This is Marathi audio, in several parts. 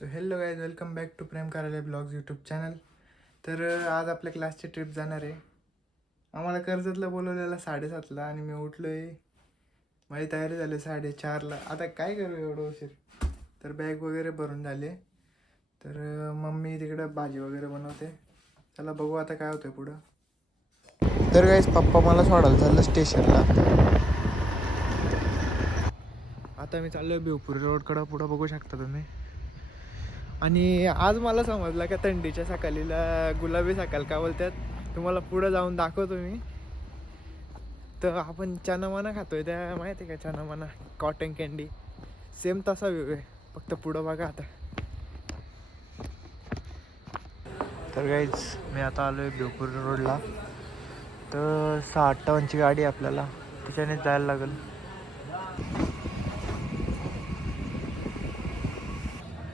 So hello guys, welcome back to Prem Karyalay blogs YouTube channel. तर आज आपल्या क्लासची ट्रिप जाणार आहे. आम्हाला कर्जतला बोलवलेला 7:30ला आणि मी उठलो आहे. माझी तयारी झाली 4:30ला. आता काय करू एवढं उशीर. तर बॅग वगैरे भरून झाले. तर मम्मी तिकडं भाजी वगैरे बनवते. चला बघू आता काय होतं पुढं. तर गाईज पप्पा मला सोडायला चाललं स्टेशनला. आता मी चाललो आहे भिवपुरी रोडकडं. पुढं बघू शकता तुम्ही. आणि आज मला समजलं का थंडीच्या सकाळीला गुलाबी सकाळ का बोलतात. तुम्हाला पुढं जाऊन दाखवतो मी. तर आपण चनामना खातोय त्या माहिती आहे का, चनामना कॉटन कॅन्डी सेम तसा व्ह्यू आहे, फक्त पुढं बघा आता. तर गाईज मी आता आलो आहे भिवपुरी रोडला. तर 6:58ची गाडी आहे आपल्याला, तिच्यानेच जायला लागेल.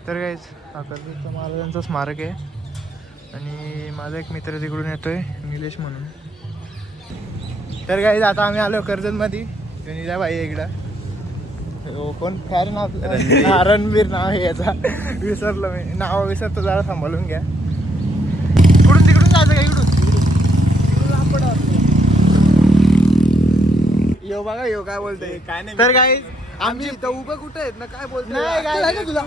तर गाईज हा कर्जतचा महाराजांचा स्मारक आहे आणि माझा एक मित्र तिकडून येतोय, निलेश म्हणून. तर गाईज आता आम्ही आलो कर्जतमध्ये. निला भाई इकडं कोण फॅर नाव रणबीर नाव आहे याचा. विसरलो मी नाव, विसरतो जरा सांभाळून घ्या. इकडून तिकडून जायचं का? इकडून लांब यो बघा यो काय बोलतोय काय नाही. तर गाईज आम्ही इथं उभं कुठे आहेत ना, काय बोलतोय नाही काय तुला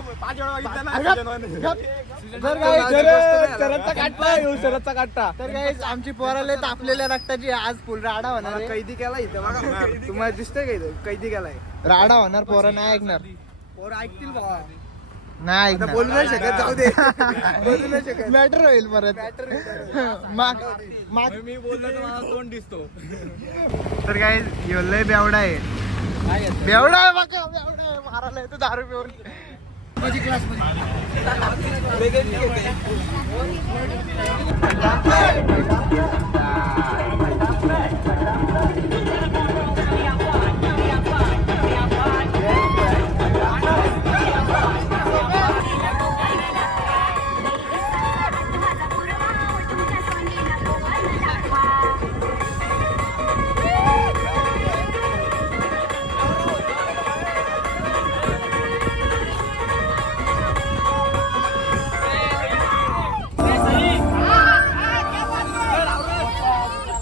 शरदचा काटता. तर गाईज आमची पोराले तापलेल्या रक्ताची आज फुल राडा होणार. कैदी केला इथं बघा. तुम्हाला दिसतंय का इथं कैदी केलाय. राडा होणार. पोरं नाही ऐकणार. पोरं ऐकतील भावा. नाही बोलू नाही शकत. जाऊ दे. बोलू नाही शकत. मॅटर होईल परत. मी बोललो तर मला तोंड दिसतो. तर काय लय बेवडा आहे. बेवडा आहे बघा. बेवडा आहे. मारायला येतो दारू पिऊन. क्लास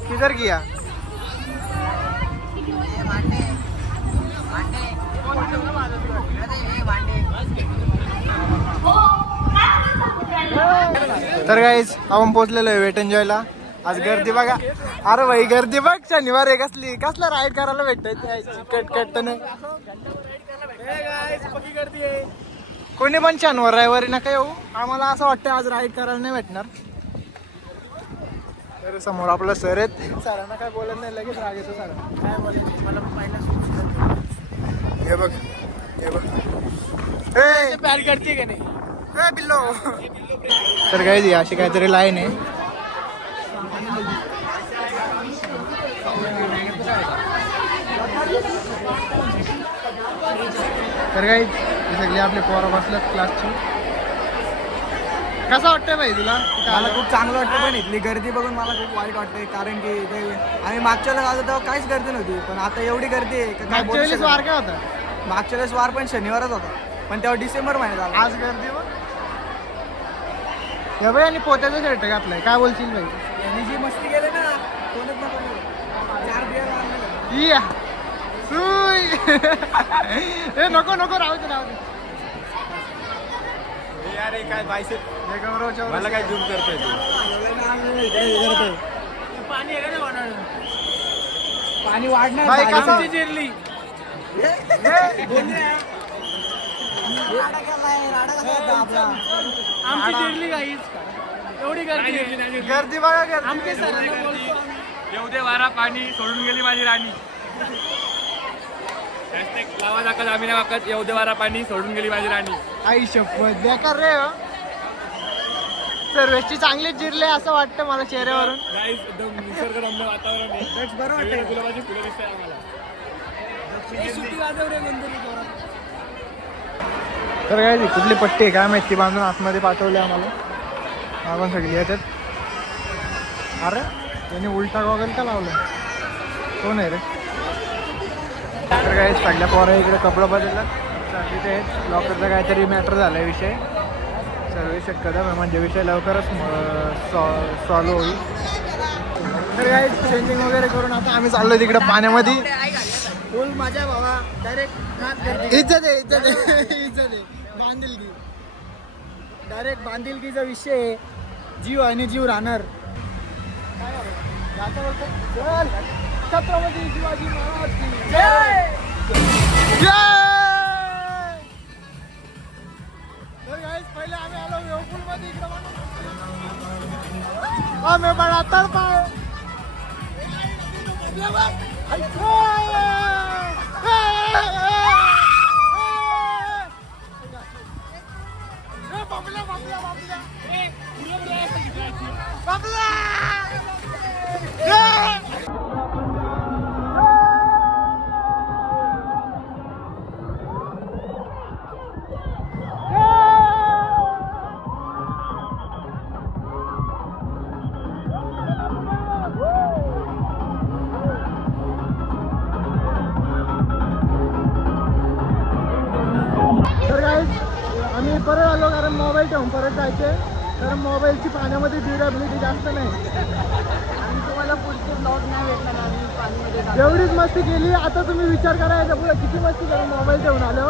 किधर गया? तर गाईज आपण पोहोचलेलो आहे वेट एन्जॉयला. आज गर्दी बघा. अरे भाई गर्दी बघ. शनिवार आहे. कसला राईड करायला भेटतंय. कट नाही कोणी पण. शनिवार रविवारी नका येऊ. आम्हाला असं वाटतं आज राईड करायला नाही भेटणार. तर समोर आपलं सर आहेत. सरांना काय बोलत नाही, लगेच राग येतो सर. काय बोलायचं मला पहिला. हे बघ हे बघ प्यार करते का नाही बिल्लो. तर काय अशी काहीतरी लाईन आहे. तर काही सगळे आपले पोरं बसल्यात क्लासची. कसं वाटतंय भाई तुला? मला खूप चांगलं वाटतं, पण इथली गर्दी बघून मला खूप वाईट वाटतंय. कारण की ते आम्ही मागच्या वेळेस आलो तेव्हा काहीच गर्दी नव्हती, पण आता एवढी गर्दी आहे. मागच्या वेळेस वार काय होता? मागच्या वेळेस वार पण शनिवारच होता, पण तेव्हा डिसेंबर महिन्यात आला. आज गर्दी बघ. या भाई आणि पोत्याचं शर्ट घातलंय. काय बोलशील भाई? यांनी जी मस्ती केली ना, कोणच नको 4 बिअर मारले. या सुई. ए नको राहू दे. अरे काय बायसेप मला काय झूम करतोय तू? पाणी वाढणार. आमची जिरली. आमची जिरली गाईच. एवढी गर्दी बघा. आमचे सरांना बोलतो येऊ दे वारा पाणी सोडून गेली माझी राणी. लावा दाखल आम्ही नाही वाकत. येऊ दे वारा पाणी सोडून गेली माझी राणी. आई शपथ बेकार रे. सर्वेची चांगली जिरले असं वाटतं मला चेहऱ्यावरून. एकदम निसर्गरम्य वातावरण आहे. बरं वाटतं. गुलाबाची फुलं दिसते आम्हाला. तर काय कुठली पट्टी आहे काय माहिती, बांधून आतमध्ये पाठवले आम्हाला. आपण सगळी येतात. अरे त्यांनी उलटा गॉगल का लावलं? कोण आहे रे? तर काय सगळ्या पोरं इकडे कपडे बदलतात. तिथे लॉकरचा काहीतरी मॅटर झालाय विषय. सर्वेक्षण कदम आहे म्हणजे विषय लवकरच सॉल्व होईल. तर काय चेंजिंग वगैरे करून आता आम्ही चाललो तिकडे पाण्यामध्ये. फुल माझ्या भावा डायरेक्ट इज्जत आहे इज्जत आहे इज्जत आहे बांधिलकी. डायरेक्ट बांधिलकीचा विषय आहे. जीव आणि जीव राहणार. चल छत्रपती शिवाजी महाराज की जय. तर guys, पहिले आम्ही आलो वेवपूल मध्ये इकडे आम्ही बडा तळपाय. तर guys, आम्ही परत आलो कारण मोबाईल ठेवून परत जायचे. कारण मोबाईलची पाण्यामध्ये ड्युरेबिलिटी जास्त नाही. आणि तुम्हाला पुढचे ब्लॉग नाही भेटणार आम्ही पाणीमध्ये जातो. एवढीच मस्ती केली. आता तुम्ही विचार करा याच्या पुढे किती मस्ती करून मोबाईल ठेवून आलो.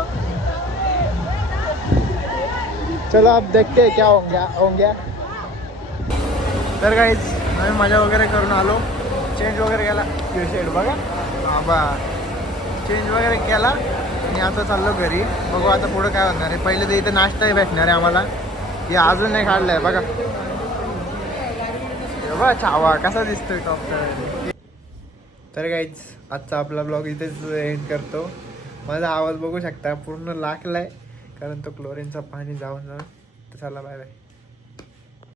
चलो अब देखते हैं क्या होंगे. तर काहीच आम्ही मजा वगैरे करून आलो. चेंज वगैरे केला शेड बघा बाबा. चेंज वगैरे केला आणि आता चाललो घरी. बघू आता पुढं काय होणार आहे. पहिले तर इथं नाश्ताही भेटणार आहे आम्हाला. हे अजून नाही काढलाय बघा. बघा छावा कसा दिसतोय टॉपचा. तर काहीच आजचा आपला ब्लॉग इथेच एंड करतो. माझा आवाज बघू शकता पूर्ण लाखलाय कारण तो क्लोरीनचा पाणी जाऊन तर चला बाय बाय.